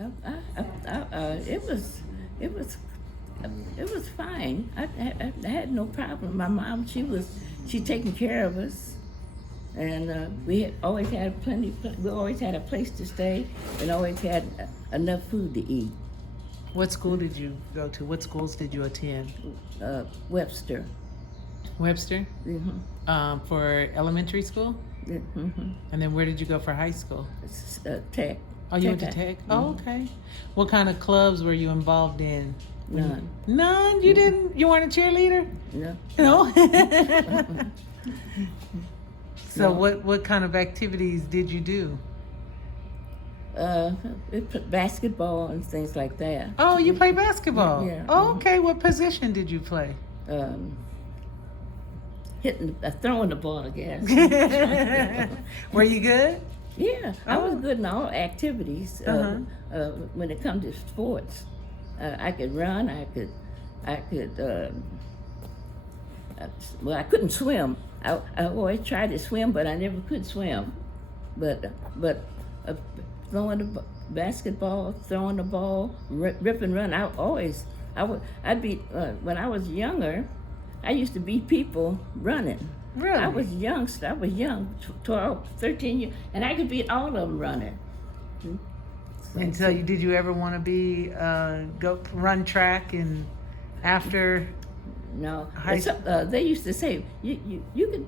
It was, it was, it was fine. I had no problem. My mom, she taking care of us, and we had always had plenty. We always had a place to stay, and always had enough food to eat. What school did you go to? What schools did you attend? Webster. Webster? For elementary school? Mm-hmm. And then where did you go for high school? Tech. Oh, you went to Tech? Oh, okay. What kind of clubs were you involved in? None. None? You didn't? You weren't a cheerleader? No. No? So No. what kind of activities did you do? We put basketball and things like that. Oh, you play basketball? Yeah. Oh, okay. What position did you play? Throwing the ball, I guess. Were you good? Yeah, I was Oh. good in all activities. When it comes to sports, I could run. I could. Well, I couldn't swim. I always tried to swim, but I never could swim. But throwing the basketball, throwing the ball, rip and run. I'd beat when I was younger. I used to beat people running. Really? I was young, 12, 13 years, and I could beat all of them running. And so, did you ever want to be go run track and after? No, High they used to say you could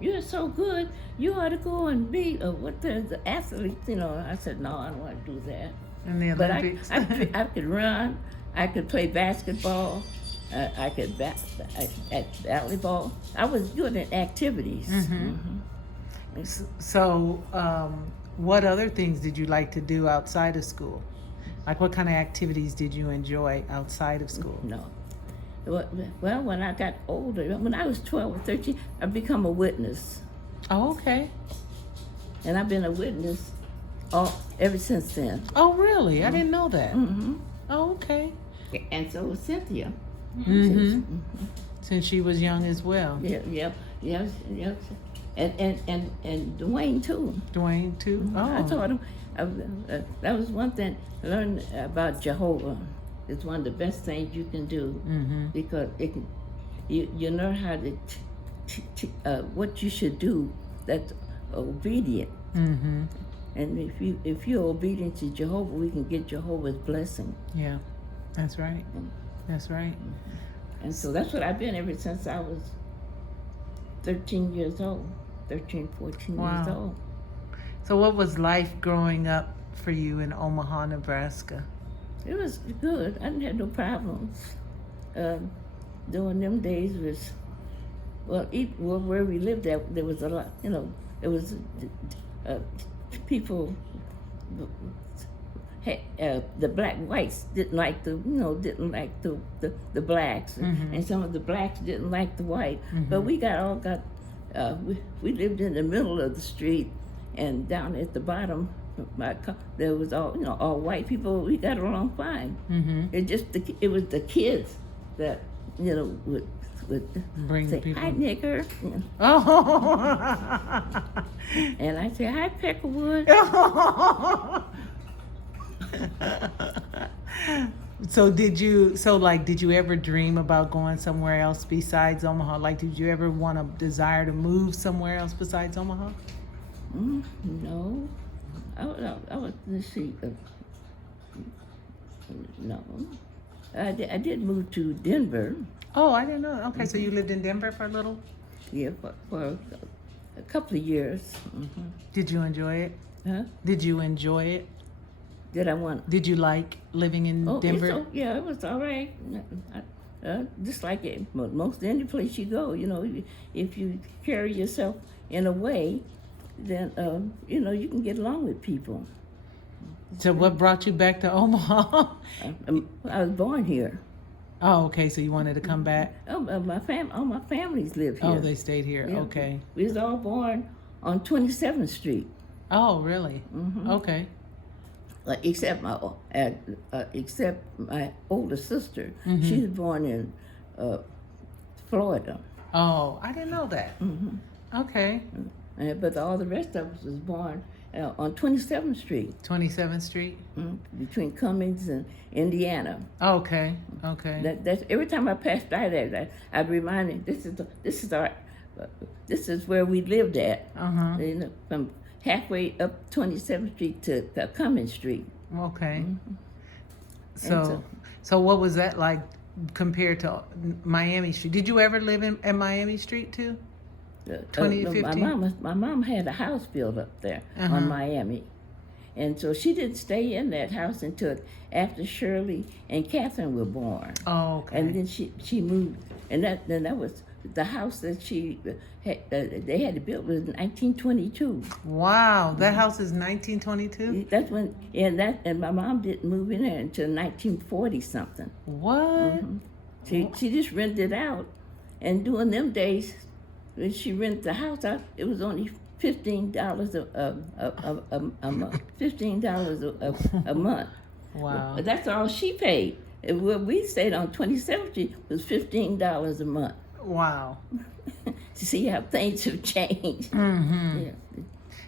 you're so good, you ought to go and be what the athlete. I said no, I don't want to do that. In the But Olympics? I could run, I could play basketball, I could at volleyball. I was good at activities. So, what other things did you like to do outside of school? Like, what kind of activities did you enjoy outside of school? No. Well, when I got older, when I was 12 or 13, I become a witness. Oh, okay. And I've been a witness ever since then. Oh, really? I didn't know that. Mm-hmm. Oh, okay. And so was Cynthia. Since she was young as well. Yeah. And Dwayne too. Dwayne too? Oh. I taught him. That was one thing I learned about Jehovah. It's one of the best things you can do because it can, you learn how to what you should do. That's obedient. And if you're obedient to Jehovah, we can get Jehovah's blessing. Yeah, that's right. That's right. And so that's what I've been ever since I was 13 years old, 14 years old. So what was life growing up for you in Omaha, Nebraska? It was good. I didn't have no problems. During them days was, where we lived at, there was a lot, it was people, the black whites didn't like the blacks, and some of the blacks didn't like the white. But we we lived in the middle of the street, and down at the bottom, there was all white people. We got along fine. It was the kids that would Bring say people. hi nigger, Oh. and I say hi Peckerwood. So did you ever dream about going somewhere else besides Omaha? Like, did you ever want to desire to move somewhere else besides Omaha? No, I was, let's see, no, I did move to Denver. Oh, I didn't know. Okay, so you lived in Denver for a little? Yeah, for a couple of years. Did you enjoy it? Huh? Did you enjoy it? Did I want? Did you like living in Denver? Yeah, it was all right. Just like most any place you go, if you carry yourself in a way, then you can get along with people. So what brought you back to Omaha? I was born here. Oh, okay. So you wanted to come back? All my families live here. Oh, they stayed here. Yeah. Okay. We was all born on 27th Street. Oh, really? Okay. Except my older sister. She was born in Florida. Oh, I didn't know that. Okay. But all the rest of us was born on 27th Street, 27th Street. between Cummings and Indiana. Okay. That's every time I passed by there, I'd remind him this is where we lived at. You know, from halfway up 27th Street to Cummings Street. Okay. So what was that like compared to Miami Street? Did you ever live in Miami Street too? 2015. My mom had a house built up there on Miami, and so she didn't stay in that house until after Shirley and Catherine were born. Oh, okay. And then she moved, and that was the house that she had. They had to build was in 1922. Wow, that house is 1922. That's when, and my mom didn't move in there until 1940 something. What? She just rented it out, and during them days, when she rented the house out, it was only $15 a month. $15 a month. Wow. But that's all she paid. And where we stayed on 27th Street was $15 a month. Wow. To see how things have changed. Yeah.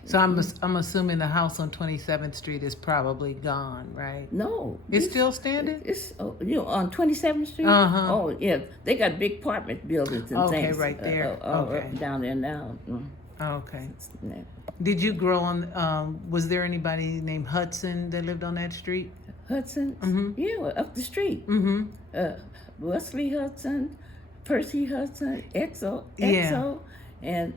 So I'm assuming the house on 27th Street is probably gone, right? No. It's still standing? It's on 27th Street? Oh, yeah. They got big apartment buildings and things. Okay, right there. Up down there now. Okay. Yeah. Did you grow on, was there anybody named Hudson that lived on that street? Hudson? Yeah, up the street. Wesley Hudson, Percy Hudson, Exo, and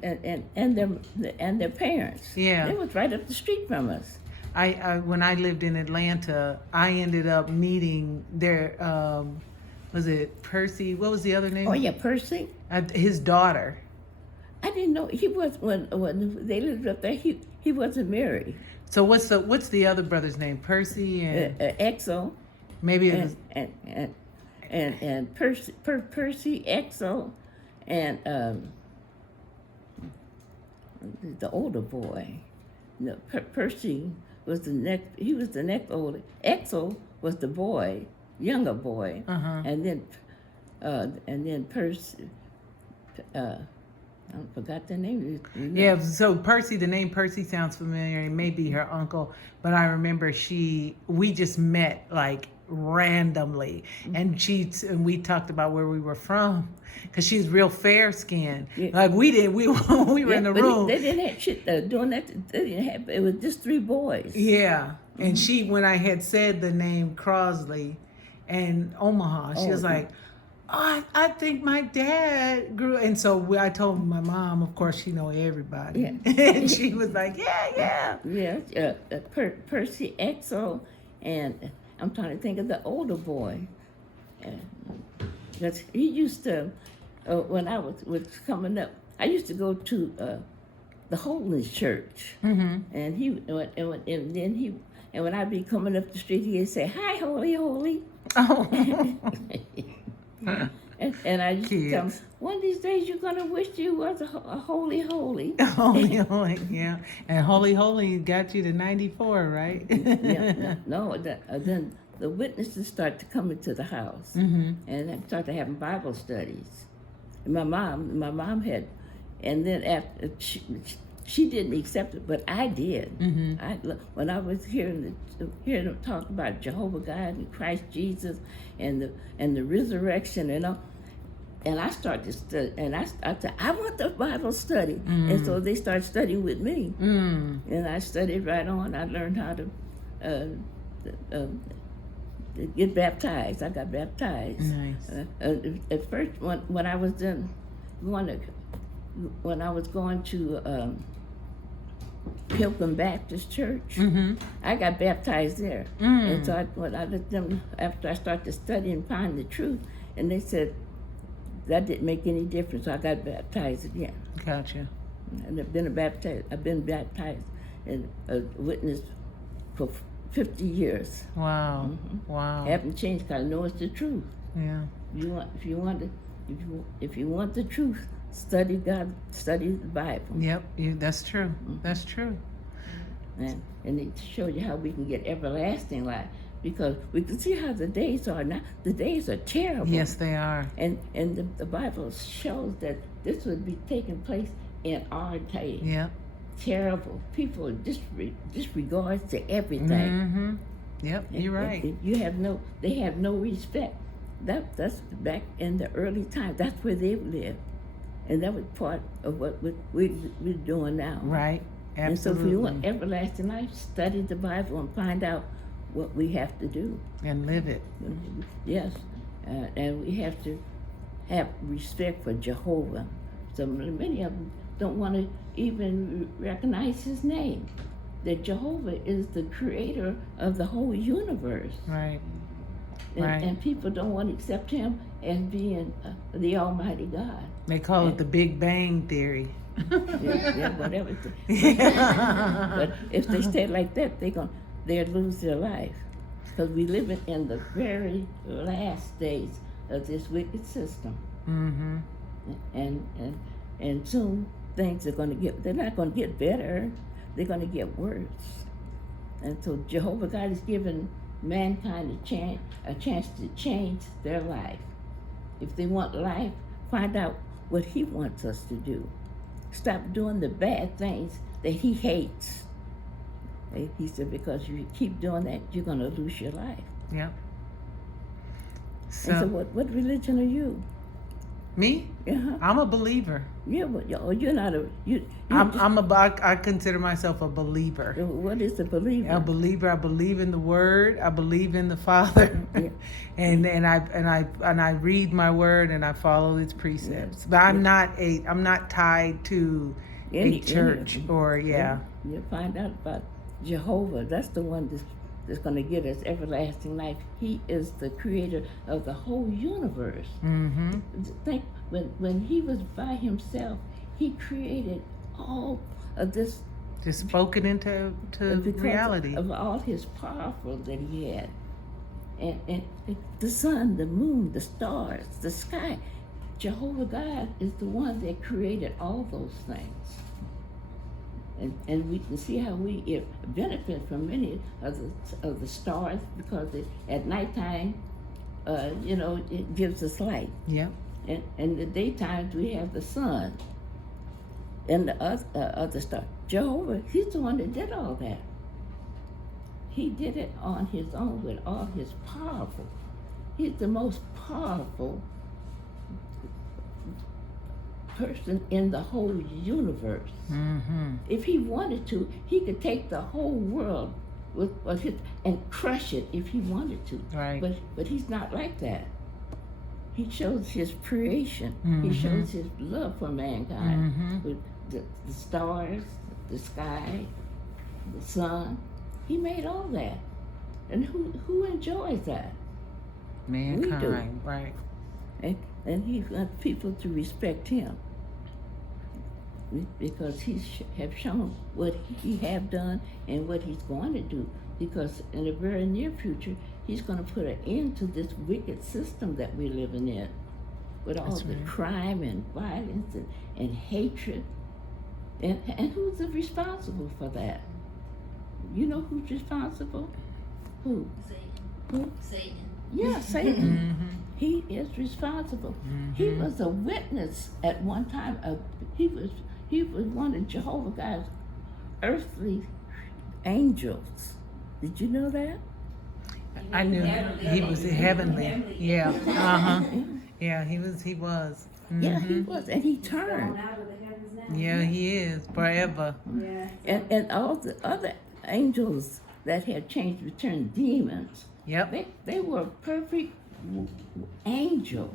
their parents. Yeah. They was right up the street from us. I when I lived in Atlanta, I ended up meeting their, was it Percy? What was the other name? Oh yeah, Percy. His daughter. I didn't know he was when they lived up there. He wasn't married. So what's the other brother's name? Percy and Exo. Maybe it was and Percy Exo and the older boy. No, Percy was the next. He was the next older. Exo was the boy, younger boy, and then Percy. I forgot the name. Yeah, so Percy, the name Percy sounds familiar. It may be her uncle, but I remember we just met like randomly, and we talked about where we were from, because she's real fair skinned. Yeah. Like we were in the room. They didn't have shit doing that. They didn't have. It was just 3 boys. Yeah, and when I had said the name Crosley and Omaha, she was like, oh, I think my dad grew, and so I told my mom. Of course, she know everybody, and she was like, yeah. Percy Exo, and I'm trying to think of the older boy. Because he used to, when I was coming up, I used to go to the Holiness Church, and when I'd be coming up the street, he'd say, "Hi, holy, holy." Oh. And I used to tell him, one of these days you're going to wish you was a holy, holy. Holy, holy, yeah. And holy, holy got you to 94, right? Yeah. No, then the witnesses start to come into the house, and I started having Bible studies. And my mom had, and then after she didn't accept it, but I did. When I was hearing them talk about Jehovah God and Christ Jesus and the resurrection and all, and I started to study, and I said, I want the Bible study, and so they started studying with me, and I studied right on. I learned how to get baptized. I got baptized. Nice. At first, when I was going to Pilgrim Baptist Church, I got baptized there. And so I let them, after I started to study and find the truth, and they said that didn't make any difference. So I got baptized again. Gotcha. And I've been baptized and a witness for 50 years. Wow. Wow. I haven't changed because I know it's the truth. Yeah. If you want the truth, study God, study the Bible. Yep, that's true. That's true. And it shows you how we can get everlasting life, because we can see how the days are now. The days are terrible. Yes, they are. And the Bible shows that this would be taking place in our day. Yep. terrible. People disregard to everything. Mm-hmm. Yep, you're right. They have no respect. That's back in the early times. That's where they lived, and that was part of what we're doing now. Right. Absolutely. And so, if we want everlasting life, study the Bible and find out what we have to do and live it. Yes, and we have to have respect for Jehovah. So many of them don't want to even recognize his name. That Jehovah is the creator of the whole universe. Right. And people don't want to accept him as being the Almighty God. They call it the Big Bang Theory. Whatever. But if they stay like that, they'll lose their life. Because we live in the very last days of this wicked system. Mm-hmm. And soon things are they're not going to get better, they're going to get worse. And so Jehovah God has given mankind a chance to change their life. If they want life, find out what he wants us to do. Stop doing the bad things that he hates. He said, because you keep doing that, you're going to lose your life. Yep. And so what religion are you? Me? Uh-huh. I'm a believer. Yeah, but you're not a... I consider myself a believer. What is a believer? A believer. I believe in the Word. I believe in the Father, Yeah. and I read my Word and I follow its precepts. Yes. But I'm not tied to a church or You find out about Jehovah. That's the one that's going to get us everlasting life. He is the creator of the whole universe. Mm-hmm. Think when he was by himself, he created all of this. Just spoken into reality Of all his powerful that he had. And the sun, the moon, the stars, the sky. Jehovah God is the one that created all those things. And we can see how we benefit from many of the stars, because at nighttime, it gives us light. Yep. And in the daytime, we have the sun and the other stars. Jehovah, he's the one that did all that. He did it on his own with all his powerful. He's the most powerful person in the whole universe. Mm-hmm. If he wanted to, he could take the whole world and crush it if he wanted to. Right. But he's not like that. He shows his creation. Mm-hmm. He shows his love for mankind Mm-hmm. with the stars, the sky, the sun. He made all that. And who enjoys that? Mankind. We do. Right. And he wants people to respect him, because he have shown what he have done and what he's going to do. Because in the very near future, he's going to put an end to this wicked system that we're living in, with all the crime and violence and hatred. And who's responsible for that? You know who's responsible? Who? Who? Satan. Yeah, Satan. Mm-hmm. He is responsible. Mm-hmm. He was a witness at one time. He was one of Jehovah God's earthly angels. Did you know that? I knew he was heavenly. Yeah. Uh-huh. Yeah, he was. Yeah, he Mm-hmm. was, and he turned. Out of the heavens now. Yeah, he is forever. Yeah. And all the other angels that had changed returned demons. Yep. They were perfect angels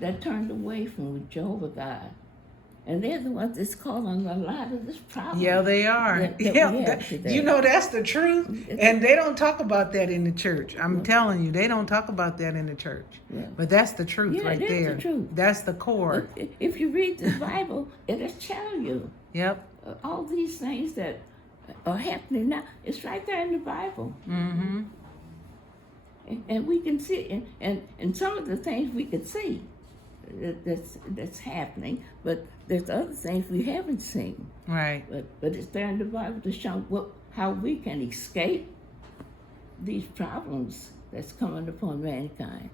that turned away from Jehovah God. And they're the ones that's causing a lot of this problem. Yeah, they are. that we have today. You know, that's the truth. And they don't talk about that in the church. I'm telling you, they don't talk about that in the church. Yeah. But that's the truth Yeah, right that's there. the truth. That's the core. If you read the Bible, it'll tell you Yep. all these things that are happening now. It's right there in the Bible. Mm-hmm. And we can see, and some of the things we can see that's happening, but there's other things we haven't seen. Right. But it's there in the Bible to show how we can escape these problems that's coming upon mankind.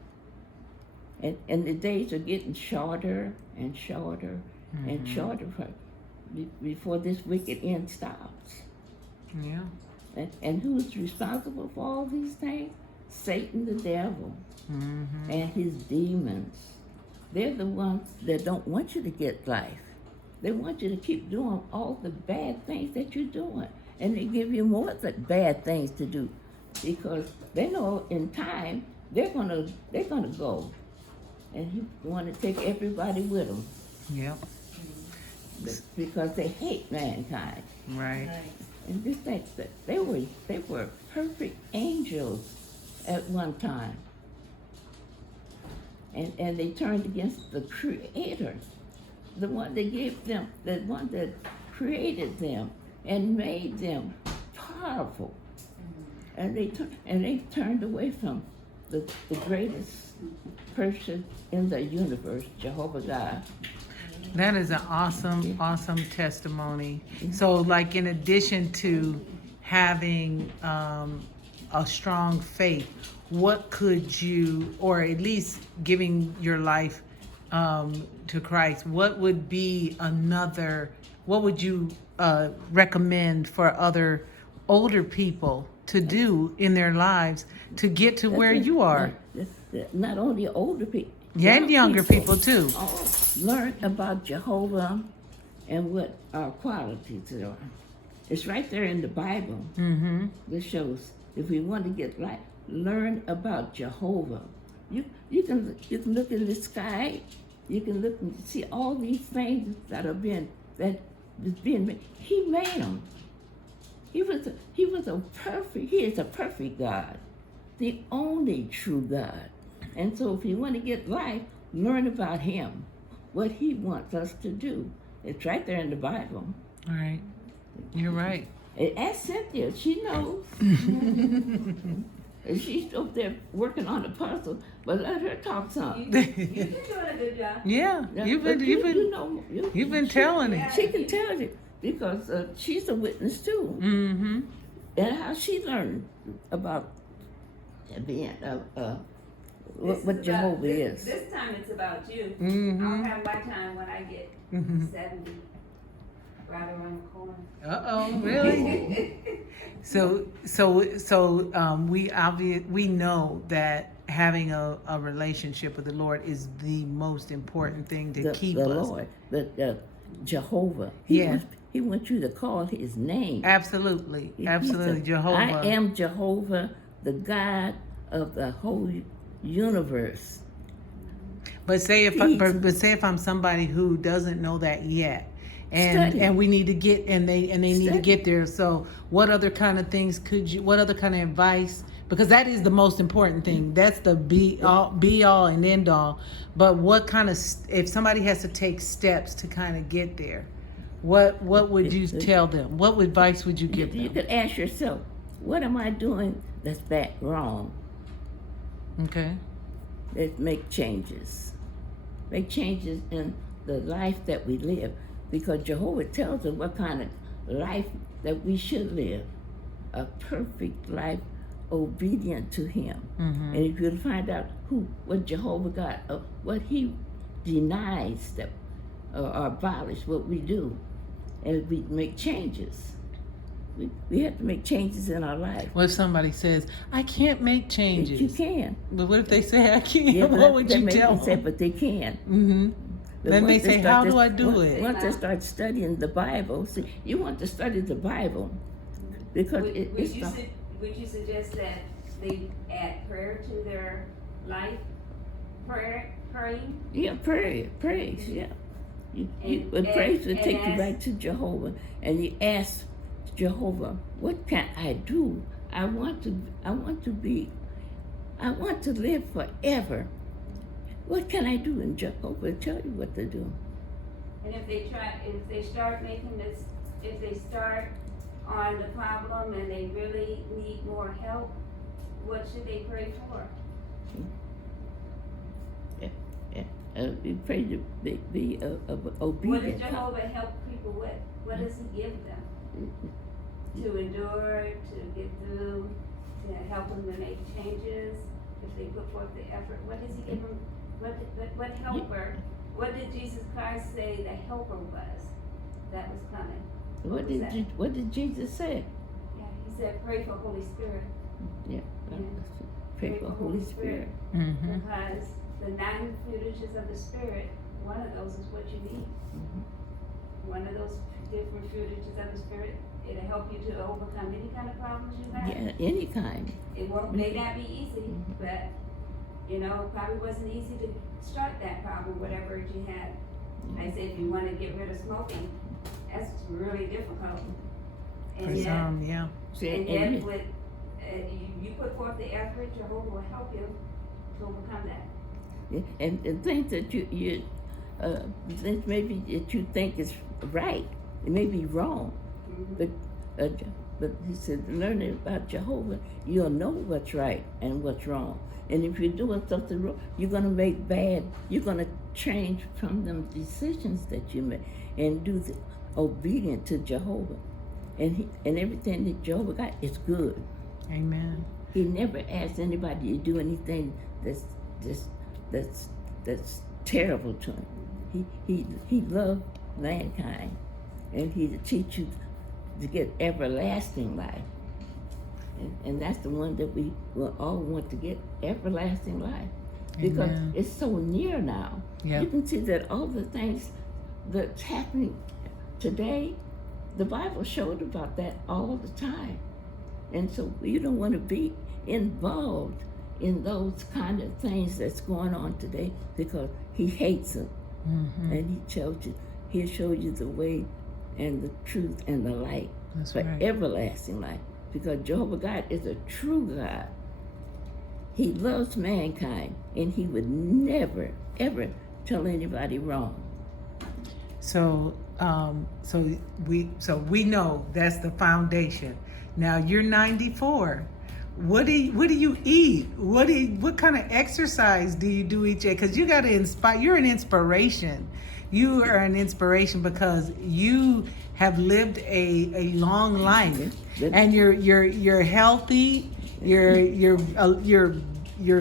And the days are getting shorter and shorter and shorter. before this wicked end stops. Yeah. And who's responsible for all these things? Satan, the devil, and his demons. They're the ones that don't want you to get life. They want you to keep doing all the bad things that you're doing. And they give you more of the bad things to do because they know in time they're gonna go. And he want to take everybody with them. Yep. Because they hate mankind. Right. And just think that they were perfect angels at one time. And they turned against the Creator, the one that gave them, the one that created them and made them powerful. And they turned away from the greatest person in the universe, Jehovah God. That is an awesome testimony. So, like, in addition to having a strong faith, what could you, or at least giving your life to Christ, what would be what would you recommend for other older people to do in their lives to get to where you are? Not only older people. And younger people too. Learn about Jehovah and what our qualities are. It's right there in the Bible. That shows if we want to get life, learn about Jehovah. You can look in the sky. You can look and see all these things that is being made. He made them. He is a perfect God, the only true God. And so if you want to get life, learn about him, what he wants us to do. It's right there in the Bible. All right. You're right. Ask Cynthia, she knows. And she's up there working on the puzzle, but let her talk some. You've been doing a good job. Yeah, you've been telling it. She can tell you because she's a witness too. And how she learned about being what Jehovah is. This time it's about you. I'll have my time when I get 70, right around the corner. Uh-oh, really? We know that having a relationship with the Lord is the most important thing to keep us. Lord, Jehovah. He wants you to call his name. Absolutely, Jehovah. I am Jehovah, the God of the whole universe. But say if I'm somebody who doesn't know that yet, and we need to get they need to get there. So what other kind of things what other kind of advice? Because that is the most important thing. That's the be all and end all. But what kind of, if somebody has to take steps to kind of get there, what would you tell them? What advice would you give them? You could ask yourself, what am I doing that's wrong? Okay. Let's make changes. Make changes in the life that we live. Because Jehovah tells us what kind of life that we should live. A perfect life obedient to him. And if you find out what Jehovah got, what he denies that or abolish what we do, and we make changes. We have to make changes in our life. What if somebody says, I can't make changes? You can. But what if they say, I can't? Yeah, what would you tell them? Say, but they can. Then they say, how do I do it? Once they start studying the Bible, see, you want to study the Bible because would you suggest that they add prayer to their life? Praying? Yeah, praise, yeah. Praise will take you right to Jehovah, and you ask Jehovah, what can I do? I want to live forever. What can I do? And Jehovah will tell you what to do. And if they start on the problem and they really need more help, what should they pray for? We pray to be obedient. What does Jehovah help people with? What does he give them? To endure, to get through, to help them to make changes, if they put forth the effort. What does he give them? What helper? What did Jesus Christ say the helper was that was coming. What did Jesus say? Yeah, he said, pray for Holy Spirit. Yeah. Pray for Holy Spirit. Mm-hmm. Because the 9 fruitages of the Spirit, one of those is what you need. Mm-hmm. One of those different fruitages of the Spirit, it'll help you to overcome any kind of problems you have. Yeah, any kind. It may not be easy, but you know, probably wasn't easy to start that problem, whatever you had. I say if you want to get rid of smoking, that's really difficult. And For yet, some, yeah. and yet with you put forth the effort, Jehovah will help you to overcome that. And things that you things maybe that you think is right, it may be wrong, but he said, learning about Jehovah, you'll know what's right and what's wrong. And if you're doing something wrong, you're gonna make you're gonna change from them decisions that you make and do the obedient to Jehovah. And everything that Jehovah got is good. Amen. He never asked anybody to do anything that's terrible to him. He loved mankind, and he to teach you to get everlasting life. And that's the one that we will all want to get, everlasting life. Because Amen. it's so near now. Yep. You can see that all the things that's happening today, the Bible showed about that all the time. And so you don't want to be involved in those kind of things that's going on today, because he hates them. Mm-hmm. And he'll show you the way and the truth and the light. That's for right. everlasting life. Because Jehovah God is a true God. He loves mankind, and he would never, ever tell anybody wrong. So we know that's the foundation. Now you're 94. What do you eat? What kind of exercise do you do each day? Because you got to inspire. You're an inspiration. You are an inspiration because you have lived a long life, and you're healthy. You're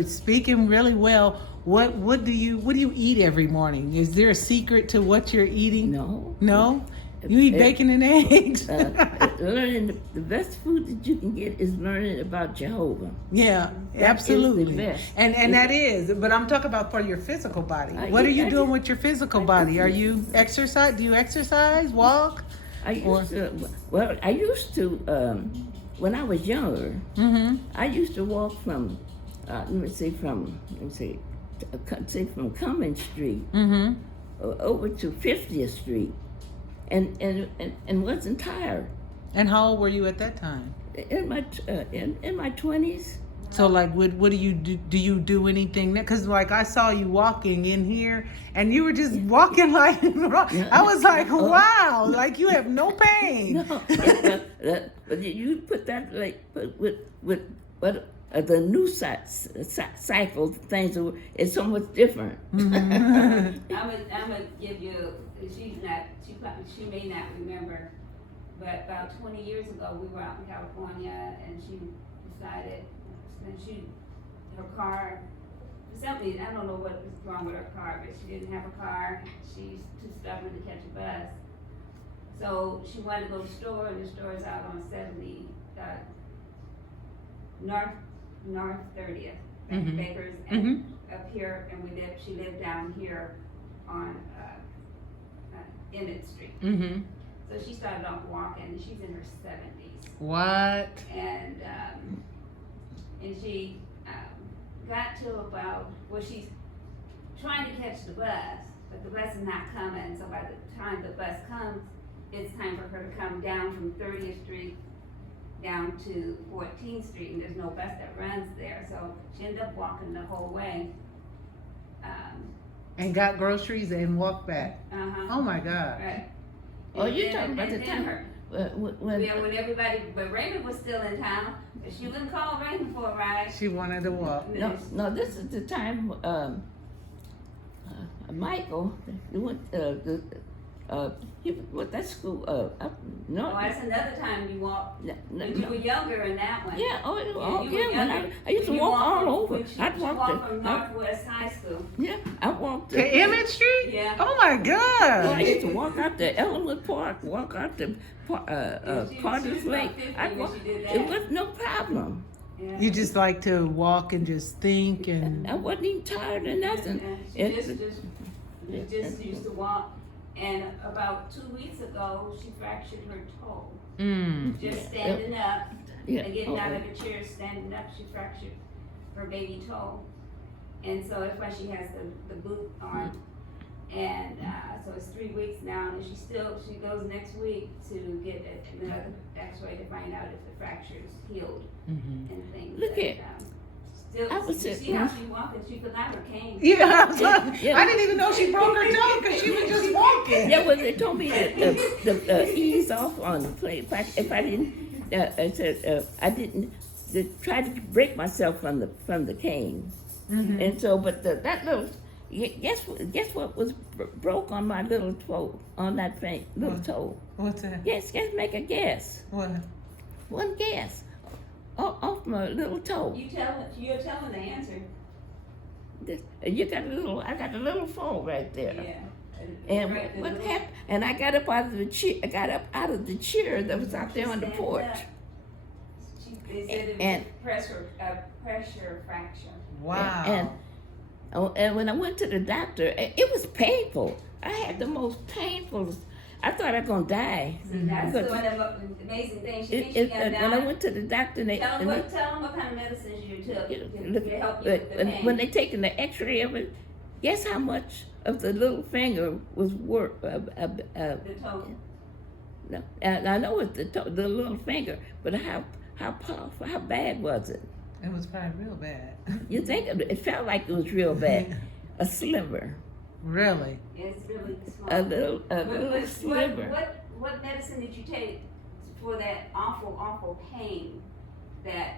speaking really well. What do you eat every morning? Is there a secret to what you're eating? No. You eat bacon and eggs. Learning the best food that you can get is learning about Jehovah. Yeah, That absolutely. is the best. And that is, but I'm talking about for your physical body. What are you doing with your physical body? Are you exercise? Do you exercise? Walk? I used to when I was younger. Mm-hmm. I used to walk from from Cummins Street over to 50th Street, and wasn't tired. And how old were you at that time? In my 20s. So like, what do you do? Do you do anything? Because like I saw you walking in here, and you were just walking like I was like, wow, like you have no pain. No, but you put that with the new cycle things is so much different. I'm gonna give you. She may not remember, but about 20 years ago we were out in California, and she decided. And her car, for something, I don't know what was wrong with her car, but she didn't have a car. She's too stubborn to catch a bus. So she wanted to go to the store, and the store is out on 70, North 30th, Bakers, and up here, and she lived down here on Emmett Street. Mm-hmm. So she started off walking, she's in her 70s. What? And she got to about, she's trying to catch the bus, but the bus is not coming. So by the time the bus comes, it's time for her to come down from 30th Street down to 14th Street, and there's no bus that runs there. So she ended up walking the whole way. And got groceries and walked back. Oh my God. Right. Oh, you're talking about the time when everybody, but Raymond was still in town, but she wouldn't call Raymond for a ride. She wanted to walk. No, this is the time Michael, What that school? Up No, north. that's another time you walked. No, When you were younger in that one. Yeah, oh, you yeah. were When younger. I used to When you walk walked all from- over. when she I'd walk walked from Northwest High School. Yeah, I walked To Emmett Street? Yeah. Oh my Well, I God. used to walk out to Ellenwood Park, walk out to She Carter's was Lake. about 50 I'd when walk. she did It that. was no problem. Yeah. You just like to walk and just think and. I wasn't even tired or nothing. And It- she just used to walk. And about 2 weeks ago, she fractured her toe. Just standing up Yeah. and getting out of the chair, standing up, she fractured her baby toe. And so that's why she has the boot on. And so it's 3 weeks now, and she goes next week to get another X-ray to find out if the fracture is healed and things. Look But, at- still, I was you just- see how she walking? She could not have cane. Yeah, Yeah. I didn't even know she broke her toe because she was just walking. Yeah, well, they told me to ease off on the plate. If I didn't, I said I didn't try to break myself from the cane. And so, but that little, guess what was broke on my little toe, on that little toe? What's that? Guess, make a guess. What? One guess. Off my little toe. You're telling the answer. You got I got a little fall right there. Yeah. And Right, the what little- happened? And I got up out of the chair. I got up out of the chair that was out there on the Stand porch. up. They said it was And- a pressure fracture. Wow. And when I went to the doctor, it was painful. I had the most painful. I thought I was gonna die. See, that's But one of the amazing things. She thinks she gonna when I die. went to the doctor, Tell them what kind of medicines you took to help you with the pain. when they taken the X-ray of it, guess how much of the little finger was work? The toe. No, and I know it's the little finger, but how powerful, how bad was it? It was probably real bad. You think it felt like it was real bad, a sliver, Really? It's really small. a little sliver. What medicine did you take for that awful pain that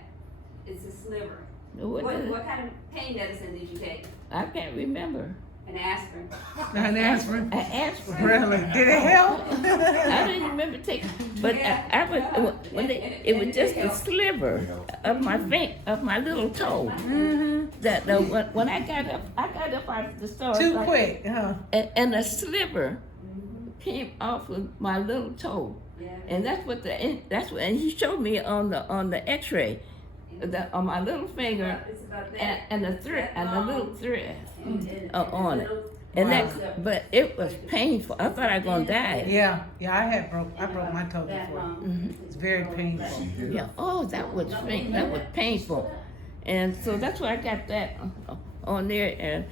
is a sliver? What kind of pain medicine did you take? I can't remember. An aspirin. An aspirin? I asked for Really? Did it help? I didn't remember taking, but I was it was just a sliver of my little toe. That when I got up out of the store. Too like- quick, huh? and a sliver came off of my little toe, Yeah. and and he showed me on the X-ray, on my little finger It's about that. and a thread and a little thread And on it, little- and Wow. but it was painful. I thought I was gonna die. Yeah, I broke my toe that before. long. It's very painful. Yeah. Oh, that was painful, and so that's why I got that on there. And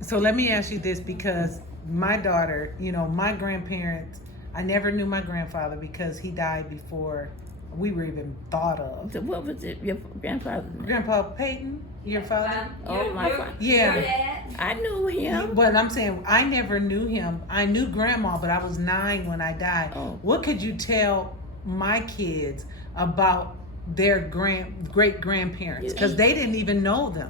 So let me ask you this, because my daughter, my grandparents, I never knew my grandfather because he died before we were even thought of. so what was it? Your grandfather? Grandpa Peyton, your father? Oh, my father. Yeah. Your dad? I knew him. But I'm saying I never knew him. I knew grandma, but I was 9 when I died. Oh. What could you tell my kids about their great grandparents? Because they didn't even know them.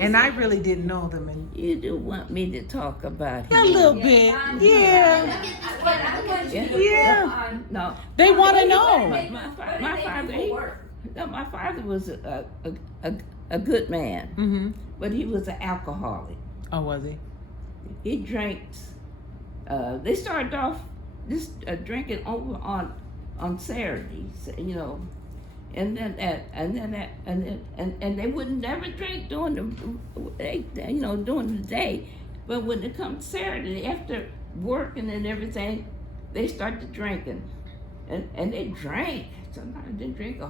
And I really didn't know them. And You do want me to talk about him? a little bit, yeah. I want you to Yeah. put on- No. They want to What know. did they- My what fa- did my they do father, for he- work? No, my father was a good man, Mm-hmm. but he was an alcoholic. Oh, was he? He drank. They started off just drinking over on Saturdays, and then they wouldn't never drink during during the day, but when it comes Saturday after working and everything, they started drinking, and they drank. Sometimes they drink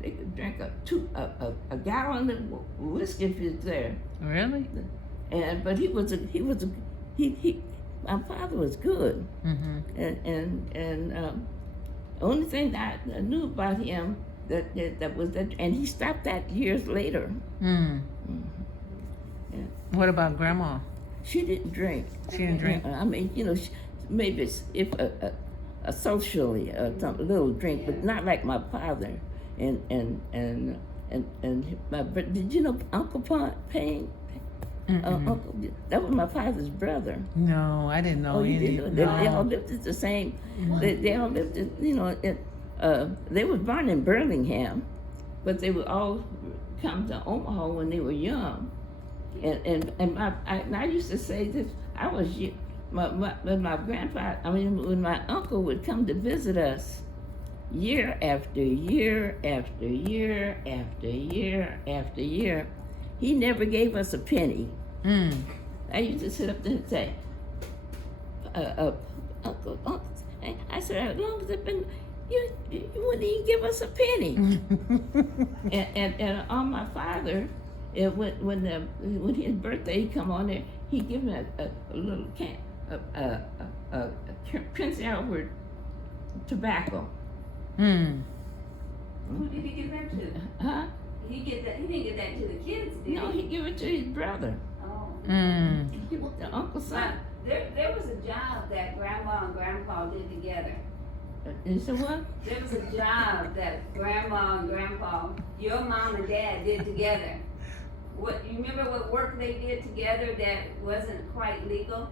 they could drink a gallon of whiskey if it's there. Really? But my father was good, Mm-hmm. and only thing that I knew about him that was that, and he stopped that years later. Mm. Yeah. What about grandma? She didn't drink. She didn't drink. I mean, maybe if a socially some little drink, but not like my father. And did you know Uncle Payne? Uncle, that was my father's brother. No, I didn't know Oh, you any. didn't know? They all No. lived at the same. They all lived at, they were born in Birmingham, but they would all come to Omaha when they were young. And I used to say this. When my grandfather, when my uncle would come to visit us, year after year after year after year after year, he never gave us a penny. I used to sit up there and say, Uncle, I said, as long as it's been, you wouldn't even give us a penny. and on my father, when his birthday come on there, he gave me a little can, a Prince Albert tobacco. Who did he give that to? Huh? He didn't give that to the kids, did No, he gave it to his brother. Oh. He gave it to Uncle Son. There was a job that Grandma and Grandpa did together. And so what? There was a job that Grandma and Grandpa, your mom and dad, did together. You remember what work they did together that wasn't quite legal?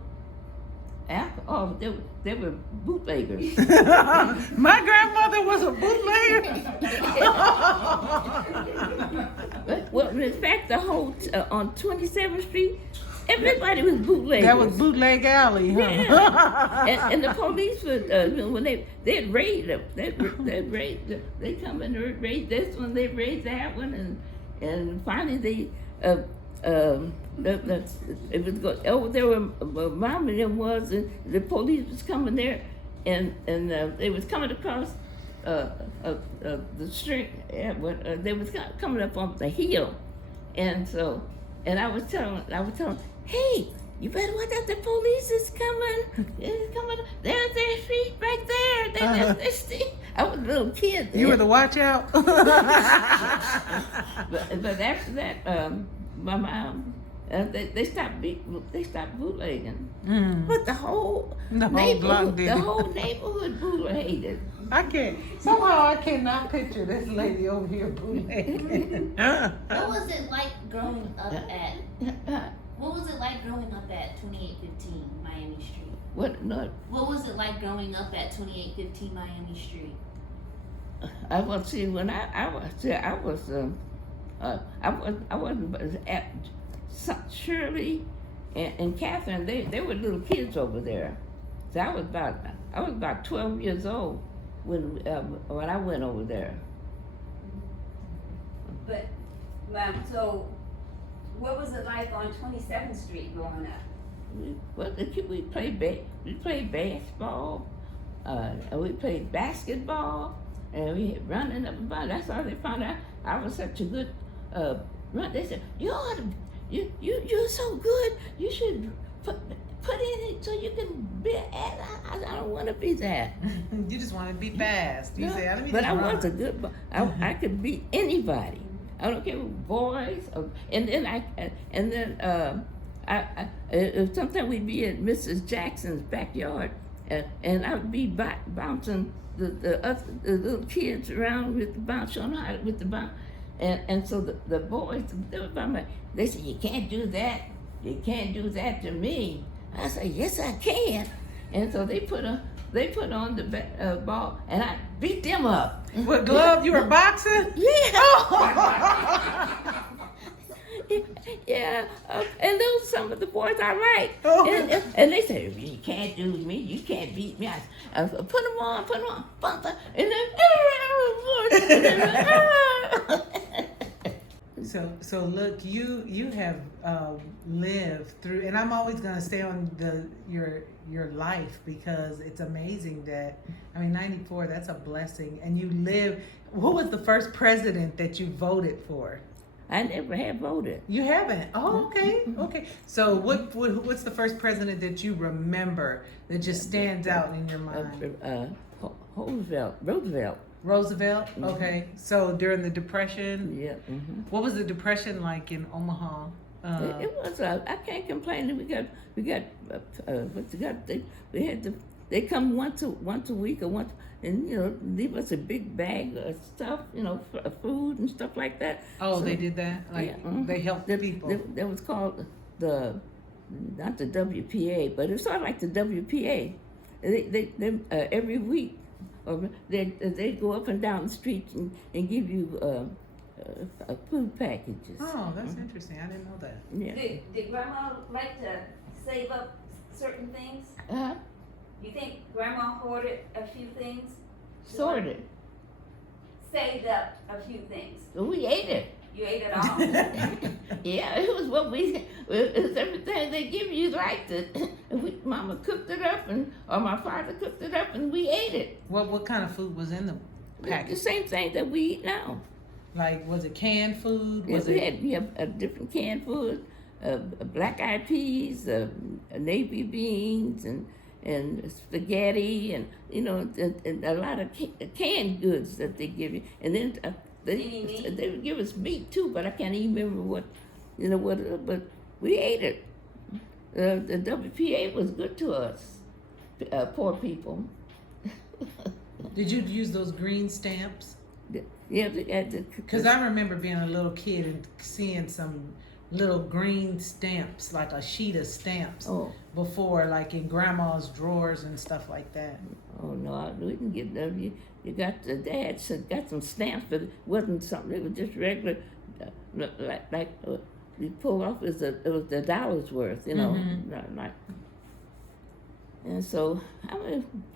Oh, they were bootleggers. My grandmother was a bootlegger. Well, in fact, the whole on 27th Street, everybody was bootleggers. That was bootleg alley, huh? Yeah. and the police would when they'd raid them, they'd raid them. They come and raid this one, they raid that one, and finally they it was go over there where mom and them was, and the police was coming there, and they was coming across the street. They was coming up on the hill, and I was telling, hey, you better watch out, the police is coming. It's coming. There's their feet right there. I was a little kid then. You were the watch out. But after that, my mom, they stopped bootlegging. But the whole neighborhood bootlegged. Somehow I cannot picture this lady over here bootlegging. What was it like growing up at? What was it like growing up at 2815 Miami Street? What? No. What was it like growing up at 2815 Miami Street? I was see when I wasn't at Shirley and Catherine. They were little kids over there. So I was about 12 years old when I went over there. But, so what was it like on 27th Street growing up? We played baseball, and we played basketball, and we had running up and down. That's how they found out I was such a good run. They said, you're so good. You should put in it so you can be. I don't want to be that. You just want to be fast. You say, but I was a good. I could beat anybody. I don't care what boys. And then sometimes we'd be at Mrs. Jackson's backyard, and I would be bouncing the little kids around with the bounce on with the bounce, and so the boys they said, you can't do that. You can't do that to me. I said, yes, I can. And so they put on the ball, and I beat them up. What glove? You were boxing? Yeah. Yeah. And those are some of the boys I like. And they said, you can't do me. You can't beat me. I put them on. Bump, and then. So look, you have lived through, and I'm always gonna stay on your life because it's amazing that 94. That's a blessing, and you live. Who was the first president that you voted for? I never have voted. You haven't? Oh, okay. So what's the first president that you remember that just stands out in your mind? Roosevelt? Okay. So during the Depression? Yeah. What was the Depression like in Omaha? It was. I can't complain. They come once a week or once, and leave us a big bag of stuff, food and stuff like that. Oh, so, they did that. Like they helped people. That was called not the WPA, but it's sort of like the WPA. They every week, or they go up and down the street and give you food packages. Oh, that's interesting. I didn't know that. Yeah. Did Grandma like to save up certain things? Uh-huh. You think Grandma hoarded a few things? Sorted. Saved up a few things. We ate it. You ate it all? Yeah, it was what it was everything they give you. Liked it. And Mama cooked it up, or my father cooked it up, and we ate it. What kind of food was in the The package? same thing that we eat now. Like, was it canned food? Yeah, Was we it? had a different canned food, black-eyed peas, navy beans, and spaghetti, and and a lot of canned goods that they give you. And then Any meat? they would give us meat too, but I can't even remember what. But we ate it. The WPA was good to us, poor people. Did you use those green stamps? Yeah, Because I remember being a little kid and seeing some little green stamps, like a sheet of stamps, Oh. before, like in grandma's drawers and stuff like that. Oh no, we didn't get them. You got the dad got some stamps, but it wasn't something. It was just regular, like you pull off. It was the dollar's worth, Mhm. not like. And so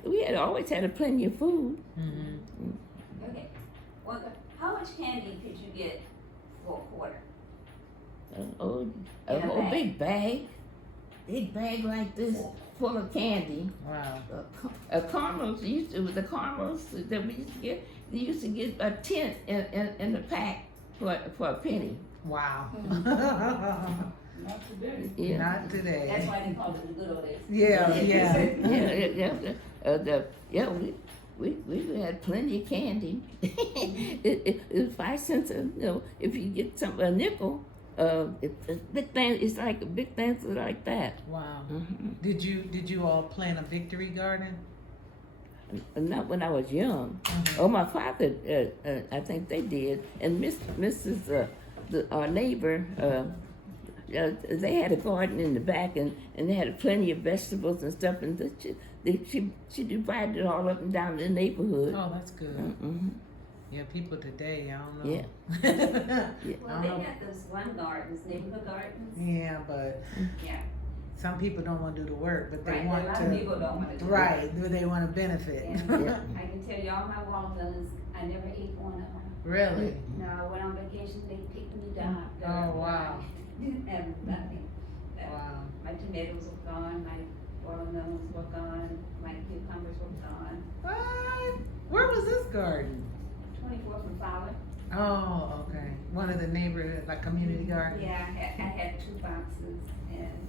we had always had a plenty of food. Mm-hmm. Okay. Well, how much candy could you get for a quarter? A In a whole bag. big bag like this, full of candy. Wow. Caramels. It was the caramels that we used to get. They used to get a 10 in the pack for a penny. Wow. Not today. Yeah. Not today. That's why they call it the good old days. Yeah. We had plenty of candy. it was 5 cents. If you get a nickel, big thing. It's like a big things like that. Wow. Mm-hmm. Did you all plant a victory garden? Not when I was young. Mhm. Oh, my father. I think they did. And Mrs. Our neighbor. They had a garden in the back, and they had plenty of vegetables and stuff. And she divided it all up and down the neighborhood. Oh, that's good. Mm-hmm. Yeah, people today, I don't know. Yeah. Well, they got those one gardens, neighborhood gardens. Yeah, but Yeah. some people don't want to do the work, but they Right. want A lot to. of people don't want to do it. Right, but they want to benefit. And Yeah. I can tell you all my watermelons, I never ate one of them. Really? No, I went on vacation, they picked me down. Oh, wow. Didn't have nothing. Wow. My tomatoes were gone, my watermelons were gone, my cucumbers were gone. What? Where was this garden? 24th and Fowler. Oh, okay. One of the neighborhood, like community garden. Yeah, I had 2 boxes and,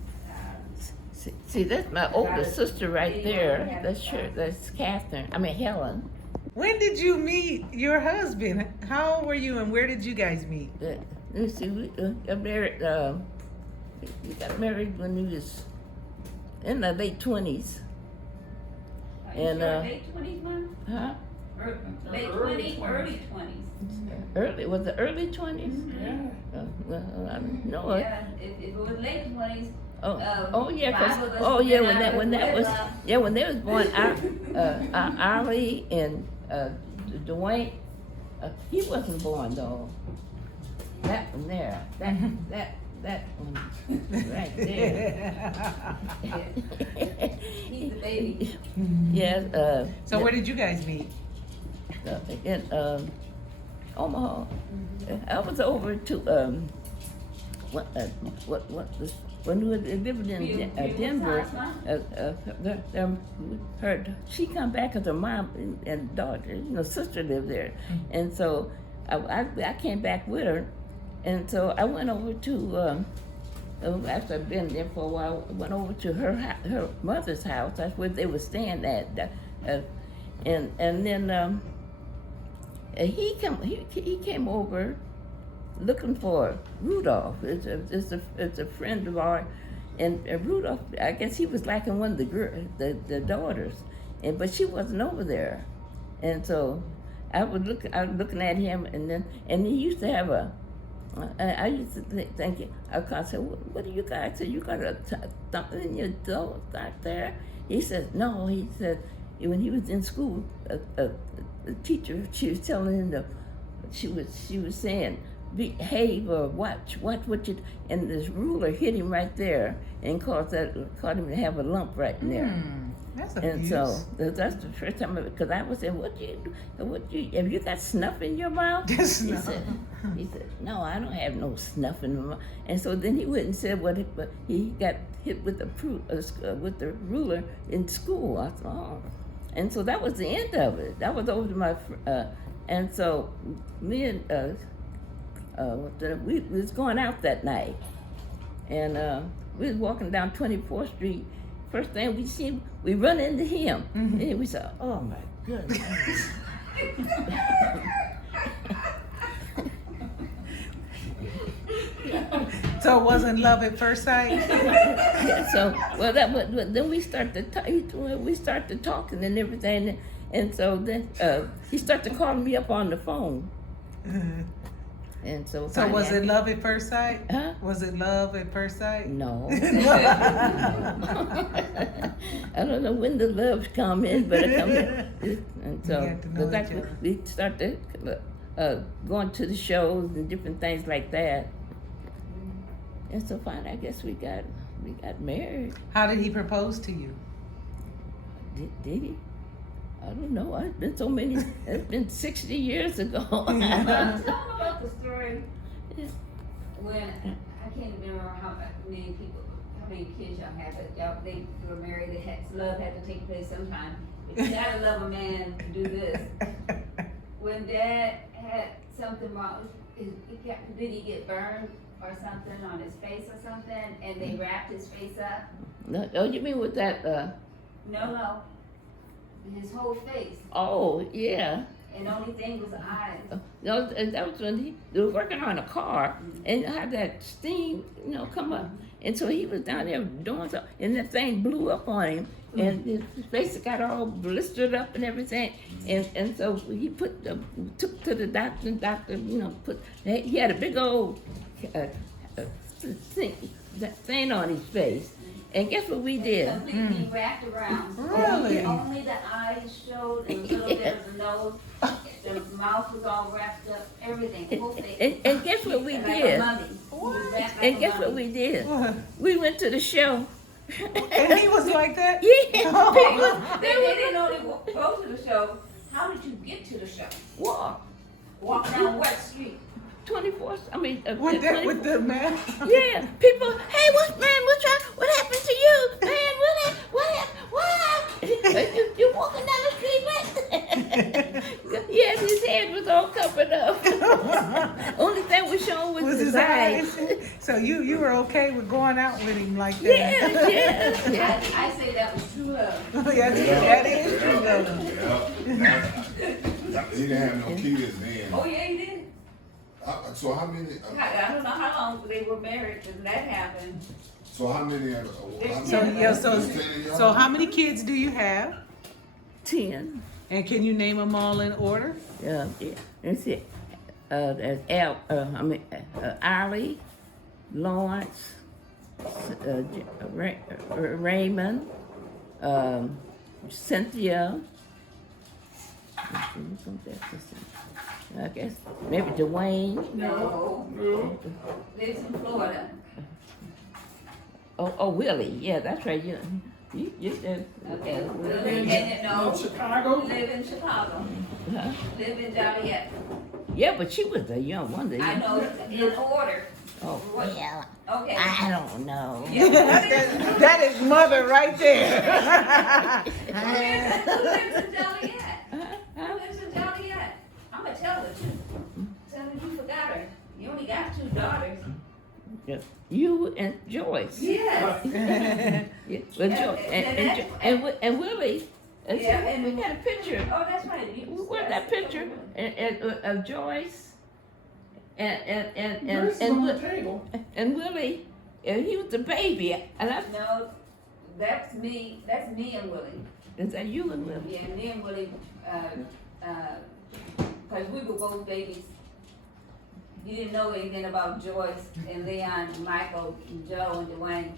See, that's my older sister right there. That's Catherine. I mean Helen. When did you meet your husband? How old were you and where did you guys meet? Let me see. We got married. We got married when we was in the late 20s. are you And, sure late 20s, Mom? Huh? Late 20s, early 20s. Was it early 20s? Yeah. Well, I don't know. Yeah, if it was late 20s, Oh yeah, 'cause- five of us oh went yeah, out when that was with, when they was born, Ali and Dwayne, he wasn't born though. That one there, that one right there. he's the baby. Yes. So where did you guys meet? In Omaha. I was over to when we were living in Denver. She come back because her mom and daughter, sister lived there, and so I came back with her, and so I went over to. After I'd been there for a while, I went over to her mother's house. That's where they were staying at, and then he came over looking for Rudolph. It's a friend of ours, and Rudolph. I guess he was liking one of the daughters, but she wasn't over there, and so I was looking at him, and he used to have I used to think, I said, what do you guys say? You got a thump in your throat out there? He said, no. He said, when he was in school, a teacher, she was telling him she was saying, behave or watch what you, and this ruler hit him right there and caused him to have a lump right in there. That's And abuse. so that's the first time, because I was saying, what have you got snuff in your mouth? He said, no, I don't have no snuff in my mouth. And so then he went and said but he got hit with the ruler in school. I thought, oh. And so that was the end of it. That was over to my, and so me and, we was going out that night. And we was walking down 24th Street. First thing we see, we run into him. And we said, oh my goodness. So it wasn't love at first sight? Yeah, so, well, then we started talking and everything. And so then he started calling me up on the phone. And so was it love at first sight? Huh? Was it love at first sight? No. I don't know when the loves come in, but it come in. And so You have to know that's each what other. we started going to the shows and different things like that. And so finally, I guess we got married. How did he propose to you? Did he? I don't know. It's been so many. It's been 60 years ago. Tell them about the story when I can't remember how many kids y'all had, but they were married. Love had to take place sometime. But you gotta love a man to do this. When Dad had something wrong, did he get burned or something on his face or something, and they wrapped his face up? No, oh, you mean with that? No, his whole face, Oh, yeah. and the only thing was the eyes. No, that was when they were working on a car and had that steam, come up. And so he was down there doing something, and that thing blew up on him, and his face got all blistered up and everything. And so he took to the doctor, and doctor, he had a big old thing on his face. And guess what we did? Completely wrapped around. Really? Only the eyes showed, and a little bit of the nose. The mouth was all wrapped up. Everything. The whole face. And guess what we Like did? a mummy. He was wrapped like And a guess what mummy. we did? What? We went to the show. And he was like that? Yeah, They didn't know they would go to the show. How did you get to the show? walk. Walk down what street? 24th. I mean, With the man? yeah. People, hey, what's wrong? What happened to you, man? What happened? You walking down the street, man? Yeah, his head was all covered up. Only thing was shown was his eyes. So you were okay with going out with him like that? Yeah. I say that was true love. Yes, that is true love. Yeah. He didn't have no kids then. Oh yeah, he did. So how many? I don't know how long they were married when that happened. So how many? So how many kids do you have? 10. And can you name them all in order? Yeah. That's it. There's Allie, Lawrence, Raymond, Cynthia. I guess maybe Dwayne. No. Lives in Florida. Oh, Willie. Yeah, that's right. You Okay. Chicago. Live in Chicago. huh? Live in Joliet. Yeah, but she was a young one. I know in order. Oh, What- yeah. Okay. I don't know. That is mother right there. Who lives in Joliet? Huh? Who lives in Joliet? I'm gonna tell her too. Tell her you forgot her. You only got 2 daughters. Yeah. You and Joyce. Yes. Yeah. Well, and Willie. Yeah. We got a picture. Oh, that's right. Where's that picture? Of Joyce and Willie. He was the baby. And No, that's me. That's me and Willie. is that you and Willie? Yeah, me and Willie. Because we were both babies. You didn't know anything about Joyce and Leon, and Michael, and Joe, and Dwayne.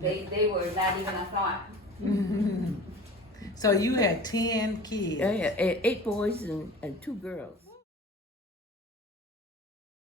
They were not even a thought. So you had 10 kids. Yeah, 8 boys and 2 girls.